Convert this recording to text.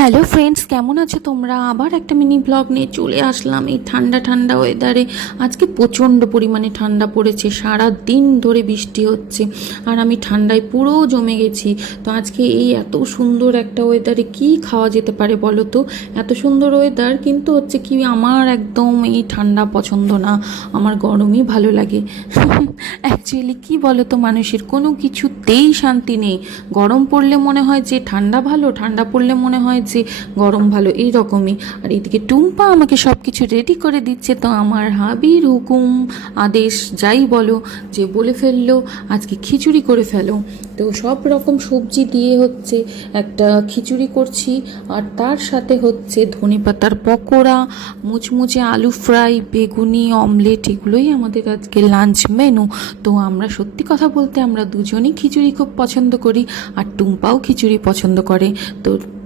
Hello friends, কেমন আছো তোমরা? আবার একটা মিনি ব্লগ নিয়ে চলে আসলাম এই ঠান্ডা ঠান্ডা ওয়েদারে। আজকে প্রচণ্ড পরিমাণে ঠান্ডা পড়েছে, সারা দিন ধরে বৃষ্টি হচ্ছে আর আমি ঠান্ডায় পুরো জমে গেছি। তো আজকে এই এত সুন্দর একটা ওয়েদারে কি খাওয়া যেতে পারে বলো তো? এত সুন্দর ওয়েদার, কিন্তু হচ্ছে কি আমার একদম এই ঠান্ডা পছন্দ না, আমার গরমই ভালো লাগে। অ্যাকচুয়ালি কি বলো তো, মানুষের কোনো কিছুতেই শান্তি নেই। গরম পড়লে মনে হয় যে ঠান্ডা ভালো, ঠান্ডা পড়লে মনে হয় যে গরম ভালো, এই রকমই। আর এদিকে টুম্পা আমাকে সব কিছু রেডি করে দিচ্ছে, তো আমার হাবির হুকুম আদেশ যাই বলো, যে বলে ফেললো আজকে খিচুড়ি করে ফেলো। তো সব রকম সবজি দিয়ে হচ্ছে একটা খিচুড়ি করছি, আর তার সাথে হচ্ছে ধনেপাতার পকোড়া, মুচমুচে আলু ফ্রাই, বেগুনি, অমলেট, এগুলোই আমাদের আজকে লাঞ্চ মেনু। তো আমরা সত্যি কথা বলতে আমরা দুজনেই খিচুড়ি খুব পছন্দ করি, আর টুম্পাও খিচুড়ি পছন্দ করে। তো